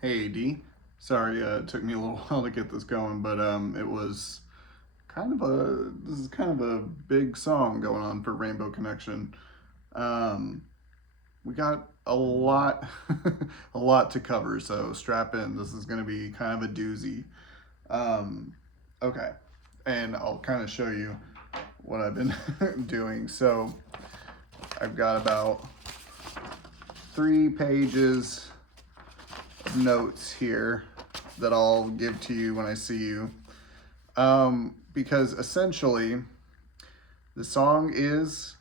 Hey D, sorry it took me a little while to get this going, but it was this is kind of a big song going on for Rainbow Connection. Um, we got a lot a lot to cover, so strap in. This is going to be kind of a doozy. Um, okay, and I'll kind of show you what I've been doing. So I've got about 3 pages of notes here that I'll give to you when I see you. Because essentially, the song is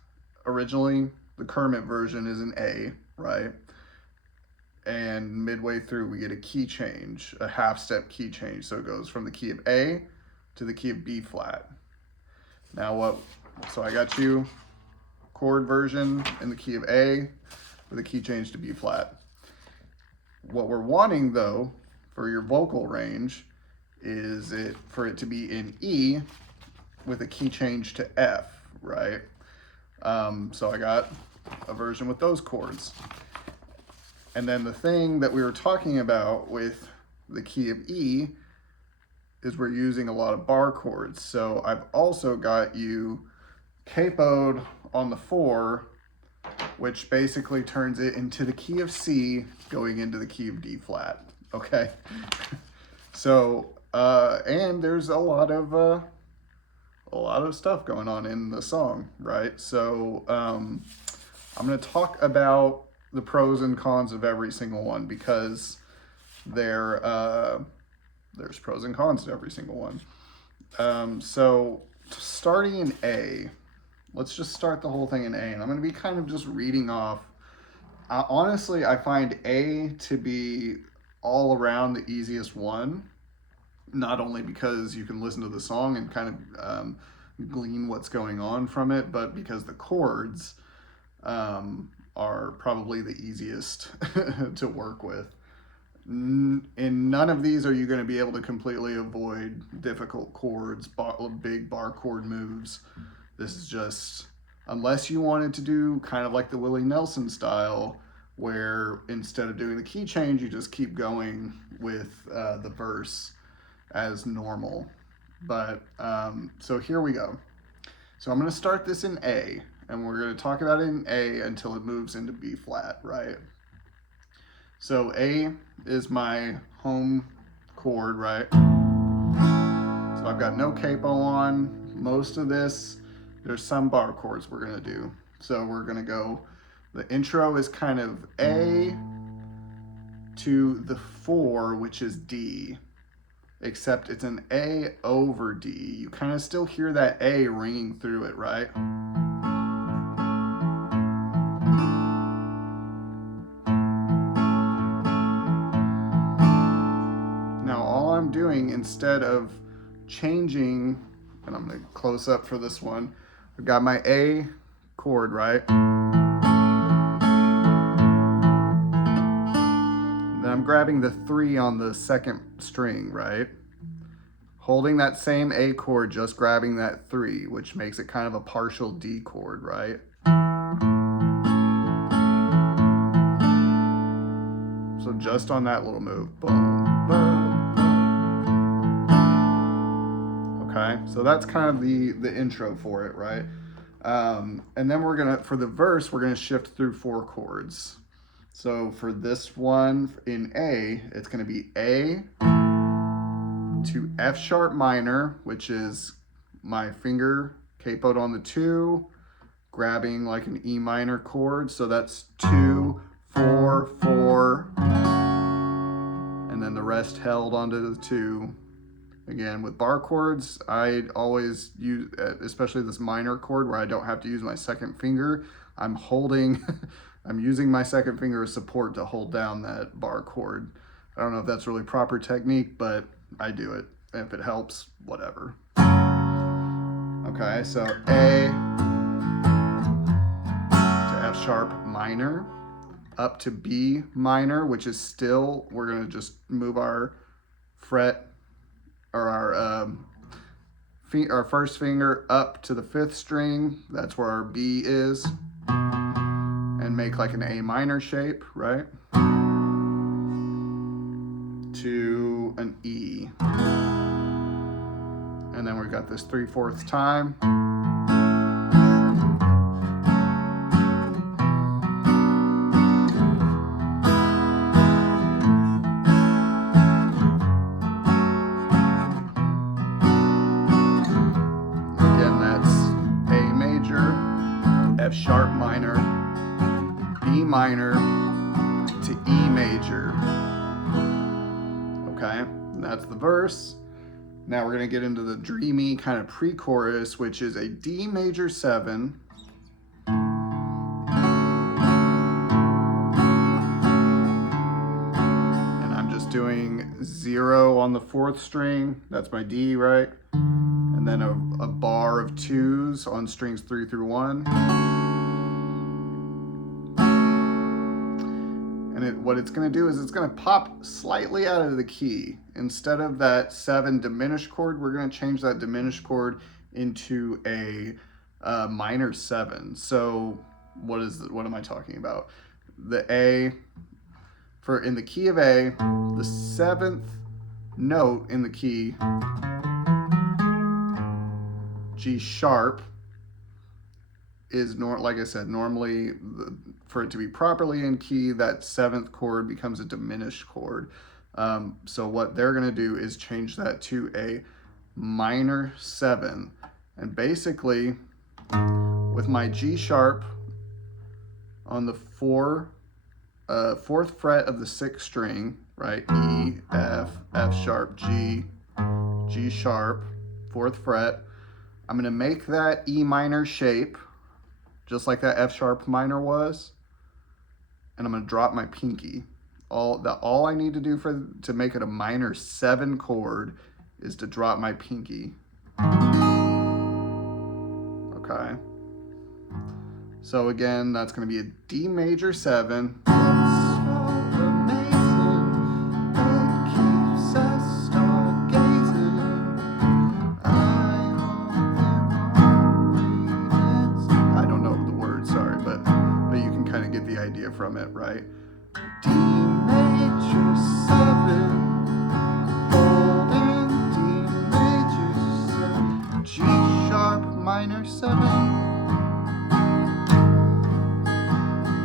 originally the Kermit version is an A, right? And midway through, we get a key change, a half step key change. So it goes from the key of A to the key of B flat. Now, what? So I got you chord version in the key of A with a key change to B flat. What we're wanting though for your vocal range is for it to be in E with a key change to F, right? So I got a version with those chords. And then the thing that we were talking about with the key of E is we're using a lot of bar chords. So I've also got you capoed on the 4, which basically turns it into the key of C going into the key of D flat. Okay. So, and there's a lot of stuff going on in the song, right? So I'm going to talk about the pros and cons of every single one because there's pros and cons to every single one. So starting in A, let's just start the whole thing in A, and I'm going to be kind of just reading off. Honestly, I find A to be all around the easiest one, not only because you can listen to the song and kind of glean what's going on from it, but because the chords are probably the easiest to work with. In none of these are you going to be able to completely avoid difficult chords, big bar chord moves. This is just, unless you wanted to do kind of like the Willie Nelson style, where instead of doing the key change, you just keep going with the verse as normal. But so here we go. So I'm going to start this in A, and we're going to talk about it in A until it moves into B flat, right? So A is my home chord, right? So I've got no capo on. Most of this, there's some bar chords we're going to do. So we're going to go, the intro is kind of A to the 4, which is D, except it's an A over D. You kind of still hear that A ringing through it, right? Now all I'm doing, instead of changing, and I'm going to close up for this one, I've got my A chord, right? Then I'm grabbing the 3 on the second string, right? Holding that same A chord, just grabbing that 3, which makes it kind of a partial D chord, right? So just on that little move, boom, boom. Okay, so that's kind of the intro for it, right? And then for the verse, we're gonna shift through 4 chords. So for this one in A, it's gonna be A to F sharp minor, which is my finger capoed on the 2, grabbing like an E minor chord. So that's 2, 4, 4, and then the rest held onto the 2. Again, with bar chords, I always use, especially this minor chord where I don't have to use my second finger. I'm holding, I'm using my second finger as support to hold down that bar chord. I don't know if that's really proper technique, but I do it. If it helps, whatever. Okay, so A to F sharp minor, up to B minor, which is still, we're gonna just move our fret or our first finger up to the 5th string. That's where our B is, and make like an A minor shape, right? to an E. And then we've got this 3/4 time. Again, that's A major, F sharp minor, B minor to E major. Okay, and that's the verse. Now we're going to get into the dreamy kind of pre-chorus, which is a D major 7, and I'm just doing 0 on the 4th string. That's my D, right? And then a bar of 2s on strings 3 through 1. And what it's going to do is it's going to pop slightly out of the key. Instead of that 7 diminished chord, we're going to change that diminished chord into a minor 7. So what am I talking about? The A, in the key of A, the 7th note in the key, G sharp, is like I said, normally for it to be properly in key, that 7th chord becomes a diminished chord. So what they're going to do is change that to a minor 7. And basically, with my G sharp on the 4th fret of the 6th string, right? E, F, F sharp, G, G sharp, 4th fret. I'm going to make that E minor shape, just like that F sharp minor was, and I'm going to drop my pinky. All I need to do to make it a minor 7 chord is to drop my pinky. Okay. So again, that's going to be a D major 7. From it, right? D major 7, holding D major 7, G sharp minor 7.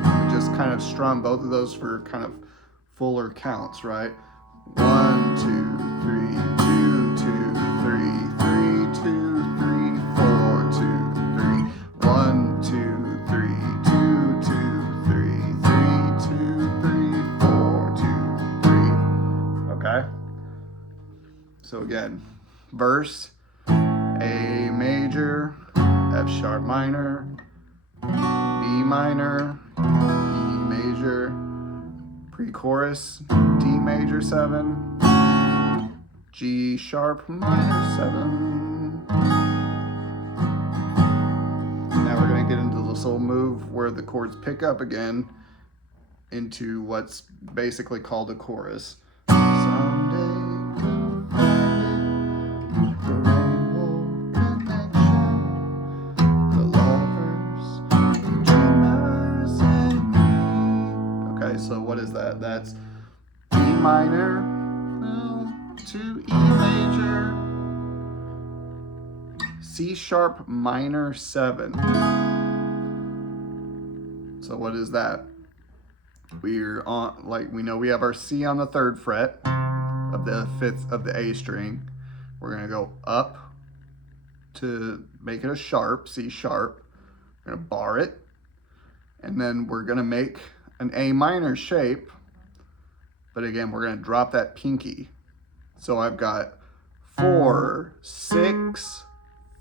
We just kind of strum both of those for kind of fuller counts, right? 1, 2, 3, 2, 2, 3, 3, 2, 3, 4, 2, 3, 1, 2, 3, 2, 2, 3. 2, 3, 4, 2, 3. Okay. So again, verse, A major, F sharp minor, B minor, E major, pre-chorus, D major 7, G sharp minor 7. Now we're going to get into this little move where the chords pick up again into what's basically called a chorus. Someday we'll find it, the rainbow connection, the lovers, the dreamers, and me. Okay, so what is that? That's D minor to E major, C sharp minor 7. So what is that? We're on, we know we have our C on the 3rd fret of the 5th of the A string. We're going to go up to make it a sharp, C sharp. We're going to bar it. And then we're going to make an A minor shape. But again, we're going to drop that pinky. So I've got 4, 6,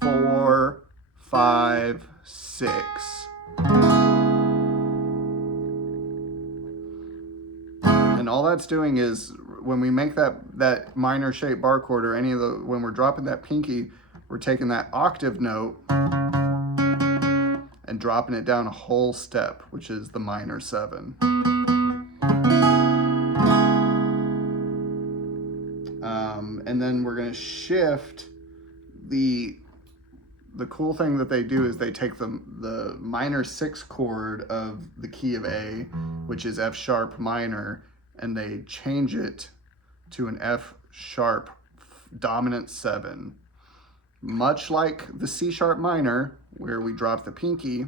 4, 5, 6. And all that's doing is when we make that minor shape bar chord or when we're dropping that pinky, we're taking that octave note and dropping it down a whole step, which is the minor 7. And then we're going to shift the cool thing that they do is they take the minor 6 chord of the key of A, which is F sharp minor, and they change it to an F sharp dominant 7. Much like the C sharp minor, where we drop the pinky,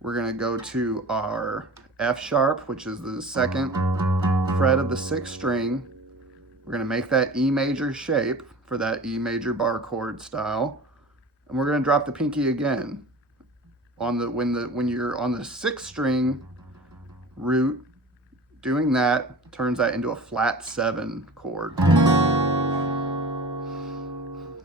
we're going to go to our F sharp, which is the second fret of the 6th string. We're going to make that E major shape for that E major bar chord style. And we're going to drop the pinky again. When you're on the 6th string root, doing that turns that into a flat 7 chord.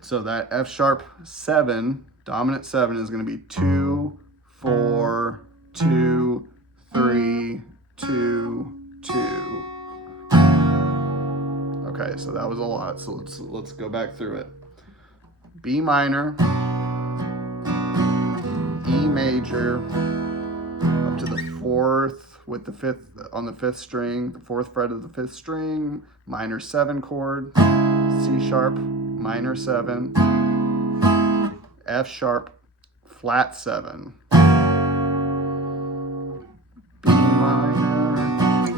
So that F sharp 7, dominant 7, is going to be 2, 4, 2, 3, 2, 2. Okay, so that was a lot. So let's go back through it. B minor, E major, up to the 4th with the 5th on the 5th string, the 4th fret of the 5th string, minor 7 chord, C sharp, minor 7, F sharp, flat 7, B minor, E,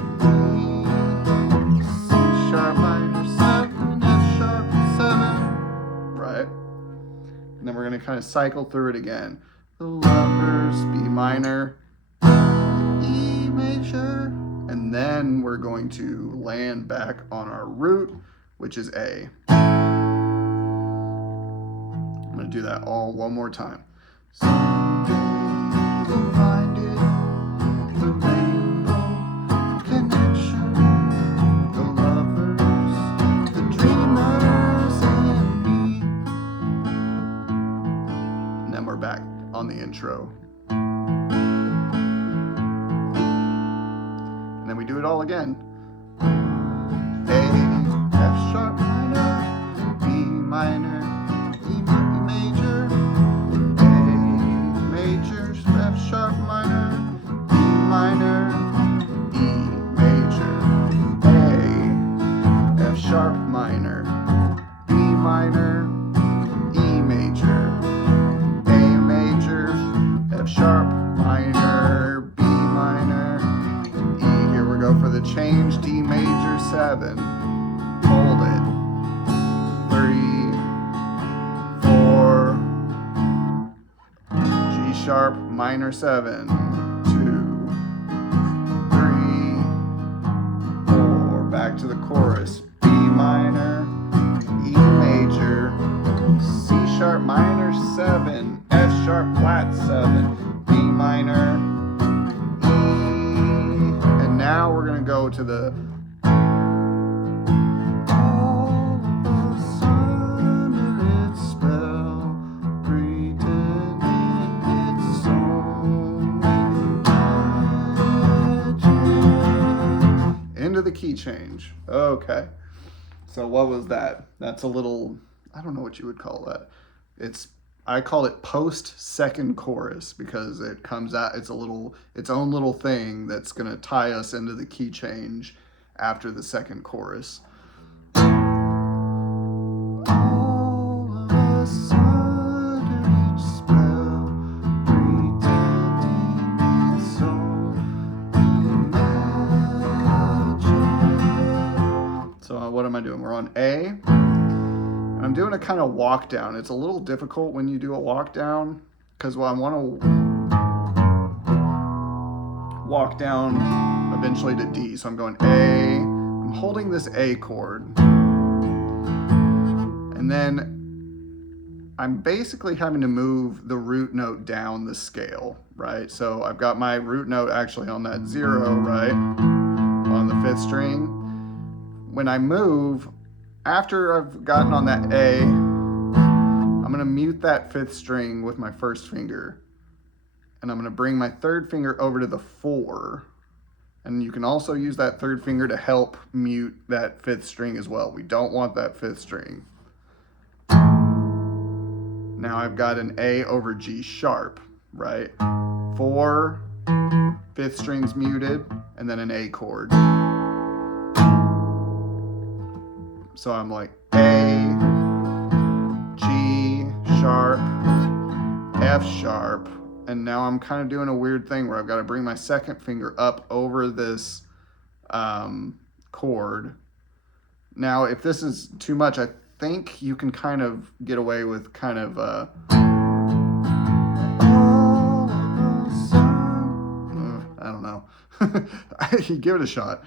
C sharp, minor 7, F sharp, 7, right? And then we're going to kind of cycle through it again. The lovers, B minor, E major, and then we're going to land back on our root, which is A. I'm going to do that all one more time. Someday we'll find it, the rainbow connection, the lovers, the dreamers, and me. And then we're back on the intro. And then we do it all again. A, F sharp minor, B minor, E major, A major, F sharp minor, B minor, E major, A, F sharp minor, B minor, E major, A major, F sharp minor, B minor, E. Here we go for the change. D major 7. Hold it. 3, 4, G sharp minor 7. 2, 3, 4. Back to the chorus. B minor, E major, C sharp minor 7, F sharp flat 7, B minor, E. And now we're going to go to the all of a sudden its spell, pretending it's so magic. Into the key change. Okay. So what was that? That's a little, I don't know what you would call that. I call it post second chorus because it comes out, it's own little thing that's going to tie us into the key change after the second chorus. All of a sudden each spell, pretending it's so magic. So what am I doing? We're on A. I'm doing a kind of walk down. It's a little difficult when you do a walk down because I want to walk down eventually to D. So I'm going A. I'm holding this A chord. And then I'm basically having to move the root note down the scale, right? So I've got my root note actually on that 0, right? On the 5th string. When I move, after I've gotten on that A, I'm going to mute that 5th string with my 1st finger. And I'm going to bring my 3rd finger over to the 4. And you can also use that 3rd finger to help mute that 5th string as well. We don't want that 5th string. Now I've got an A over G sharp, right? 4, 5th string's muted, and then an A chord. So I'm like A, G sharp, F sharp, and now I'm kind of doing a weird thing where I've got to bring my 2nd finger up over this chord. Now, if this is too much, I think you can kind of get away with kind of I don't know. You give it a shot.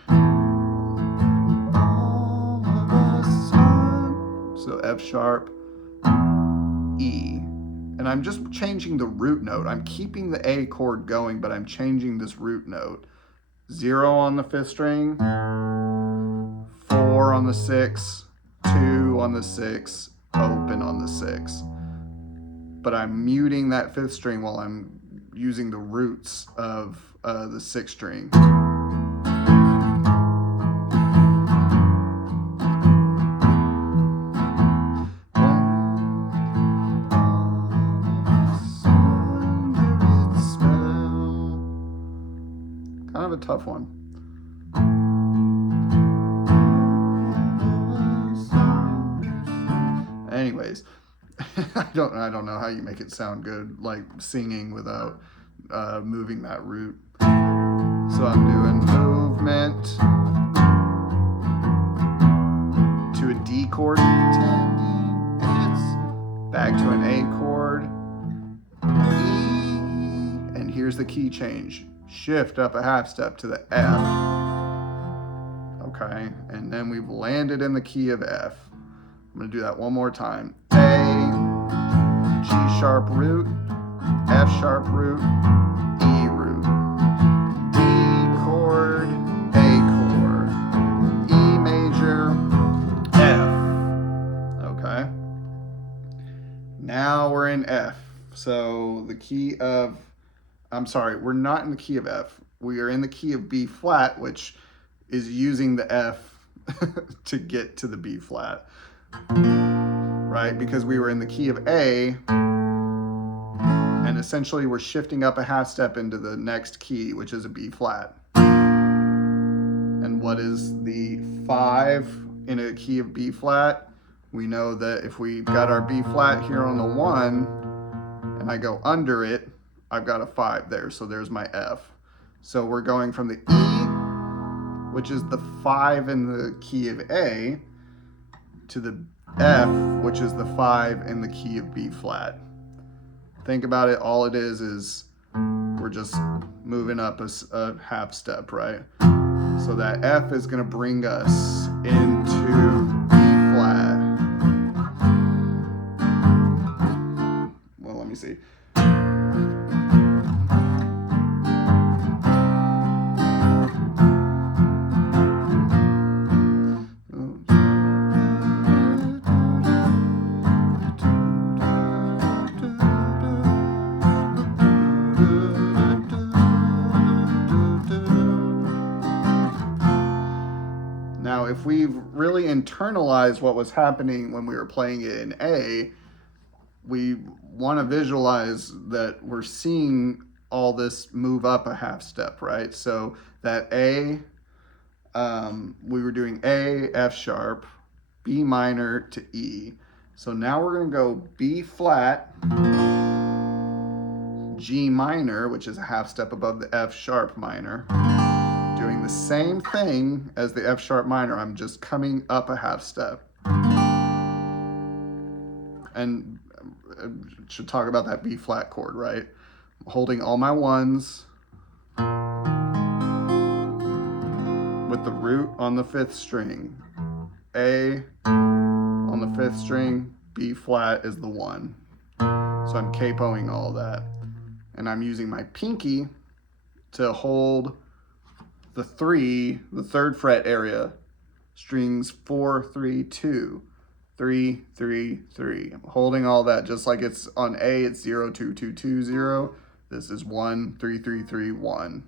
So F sharp, E. And I'm just changing the root note. I'm keeping the A chord going, but I'm changing this root note. 0 on the 5th string, 4 on the 6, 2 on the 6, open on the 6. But I'm muting that 5th string while I'm using the roots of the 6th string. Kind of a tough one. Anyways, I don't know how you make it sound good, like singing without moving that root. So I'm doing movement to a D chord, back to an A chord, E, and here's the key change. Shift up a half step to the F. Okay, and then we've landed in the key of F. I'm going to do that one more time. A, G sharp root, F sharp root, E root, D chord, A chord, E major, F. Okay. Now we're in F. So the key of, I'm sorry, we're not in the key of F. We are in the key of B flat, which is using the F to get to the B flat. Right? Because we were in the key of A, and essentially we're shifting up a half step into the next key, which is a B flat. And what is the 5 in a key of B flat? We know that if we've got our B flat here on the 1, and I go under it, I've got a 5 there, so there's my F. So we're going from the E, which is the 5 in the key of A, to the F, which is the 5 in the key of B flat. Think about it, all it is we're just moving up a half step, right? So that F is gonna bring us into B flat. Well, let me see. Now, if we've really internalized what was happening when we were playing it in A, we want to visualize that we're seeing all this move up a half step, right? So that A, we were doing A, F sharp, B minor to E. So now we're going to go B flat, G minor, which is a half step above the F sharp minor. Doing the same thing as the F sharp minor, I'm just coming up a half step. And I should talk about that B flat chord, right? I'm holding all my 1s with the root on the 5th string. A on the 5th string, B flat is the 1. So I'm capoing all that. And I'm using my pinky to hold the 3, the 3rd fret area, strings 4, 3, 2, 3, 3, 3. I'm holding all that just like it's on A, it's 0, 2, 2, 2, 0. This is 1, 3, 3, 3, 1.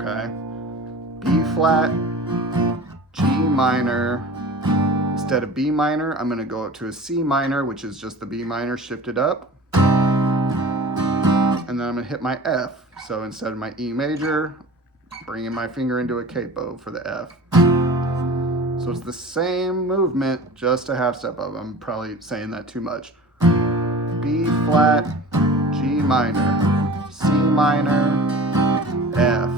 Okay. B flat, G minor. Instead of B minor, I'm going to go up to a C minor, which is just the B minor shifted up. And then I'm going to hit my F. So instead of my E major, bringing my finger into a capo for the F. So it's the same movement, just a half step up. I'm probably saying that too much. B flat, G minor, C minor, F.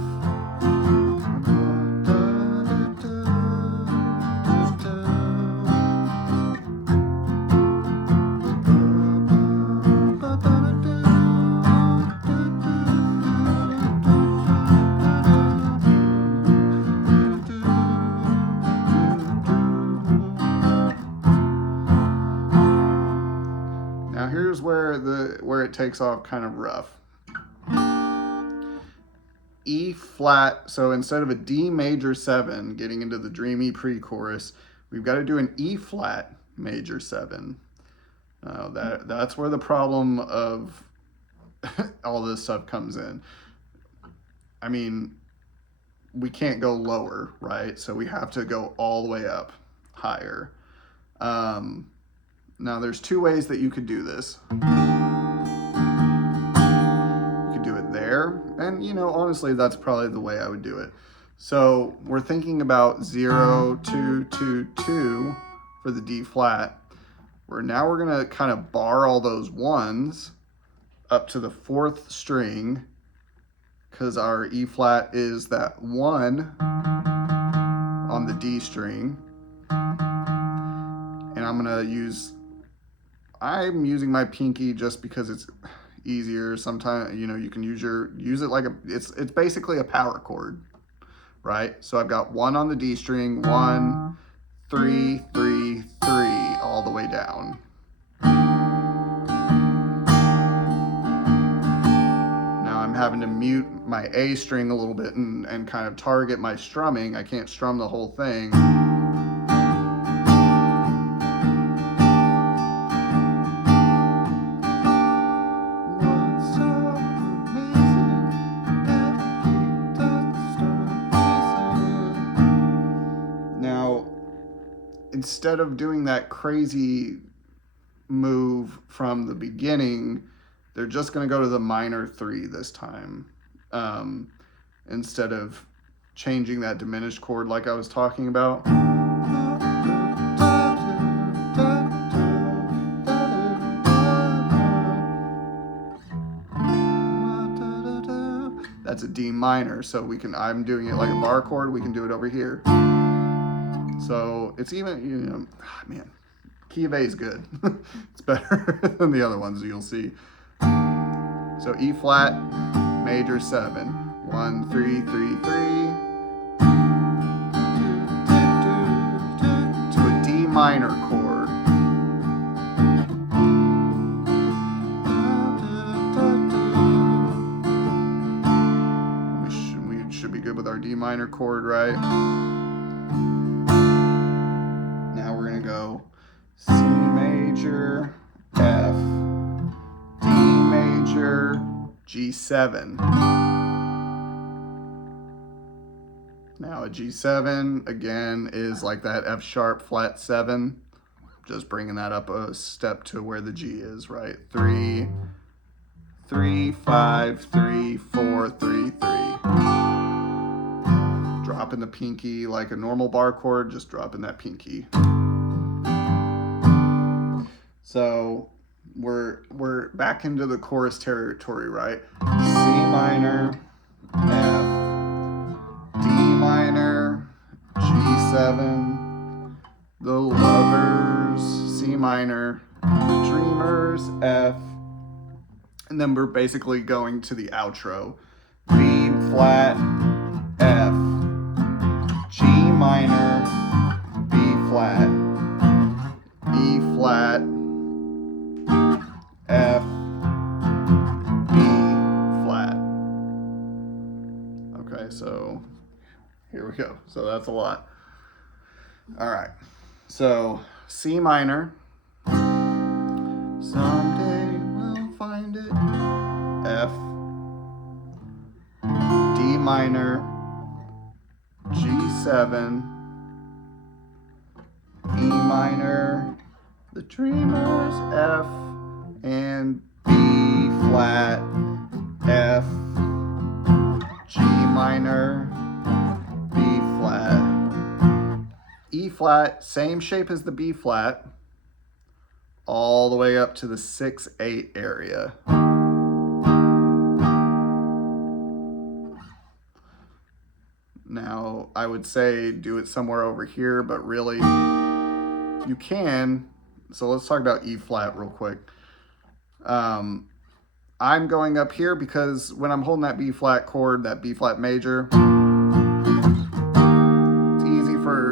takes off kind of rough. E flat, so instead of a D major 7, getting into the dreamy pre-chorus, we've got to do an E flat major 7. That's where the problem of all this stuff comes in. I mean, we can't go lower, right? So we have to go all the way up higher. Now there's two ways that you could do this. Do it there, and honestly that's probably the way I would do it. So we're thinking about 0 2 2 2 for the D flat, where now we're gonna kind of bar all those ones up to the 4th string, because our E flat is that 1 on the D string, and I'm using my pinky just because it's easier. Sometimes you can use it like it's basically a power chord, right? So I've got 1 on the D string, 1 3 3 3 all the way down. Now I'm having to mute my A string a little bit and kind of target my strumming. I can't strum the whole thing. Instead of doing that crazy move from the beginning, they're just going to go to the minor 3 this time, instead of changing that diminished chord like I was talking about. That's a D minor, so I'm doing it like a bar chord, we can do it over here. So it's even, man, key of A is good. It's better than the other ones, you'll see. So E flat, major 7. 1 3 3 3 to a D minor chord. We should be good with our D minor chord, right? Go C major, F, D major, G7. Now a G7 again is like that F sharp flat 7, just bringing that up a step to where the G is, right? 3 3 5 3 4 3 3. Dropping the pinky like a normal bar chord, just dropping that pinky. So we're back into the chorus territory, right? C minor, F, D minor, G7, the Lovers, C minor, the Dreamers, F, and then we're basically going to the outro. B flat, F, G minor, B flat, E flat, F, B flat. Okay, so here we go. So that's a lot. All right. So C minor. Someday we'll find it. F, D minor, G7, E minor, the Dreamers, F, and B flat, F, G minor, B flat, E flat, same shape as the B flat, all the way up to the 6-8 area. Now, I would say do it somewhere over here, but really you can. So let's talk about E flat real quick. I'm going up here because when I'm holding that B flat chord, that B flat major,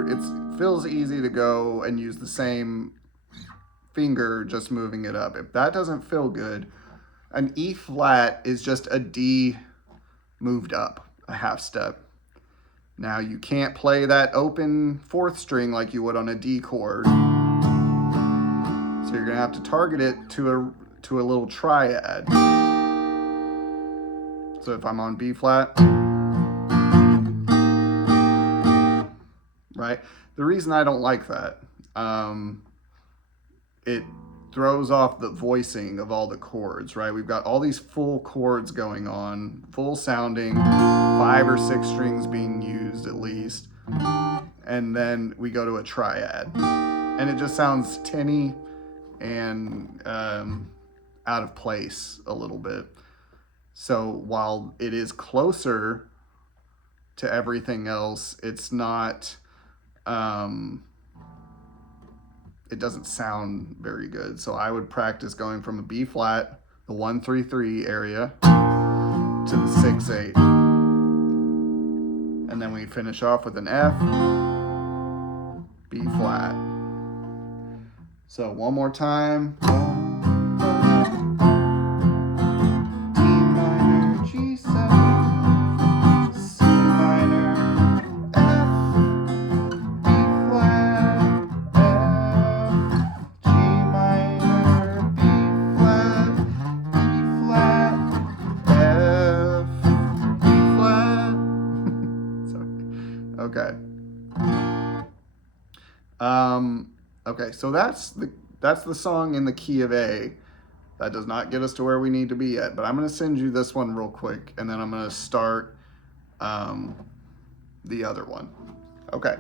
it feels easy to go and use the same finger, just moving it up. If that doesn't feel good, An E flat is just a D moved up a half step. Now you can't play that open fourth string like you would on a D chord. So you're gonna have to target it to a little triad. So if I'm on B flat, right? The reason I don't like that, it throws off the voicing of all the chords, right? We've got all these full chords going on, full sounding, 5 or 6 strings being used at least. And then we go to a triad. And it just sounds tinny and out of place a little bit. So while it is closer to everything else, it's not, it doesn't sound very good. So I would practice going from a B flat, the 1-3-3 area, to the 6-8. And then we finish off with an F, B flat. So one more time. D minor, G7, C minor, F, B flat, F, G minor, B flat, E flat, F, B flat. Sorry. Okay. Okay, so that's the song in the key of A. That does not get us to where we need to be yet, but I'm going to send you this one real quick, and then I'm going to start the other one. Okay.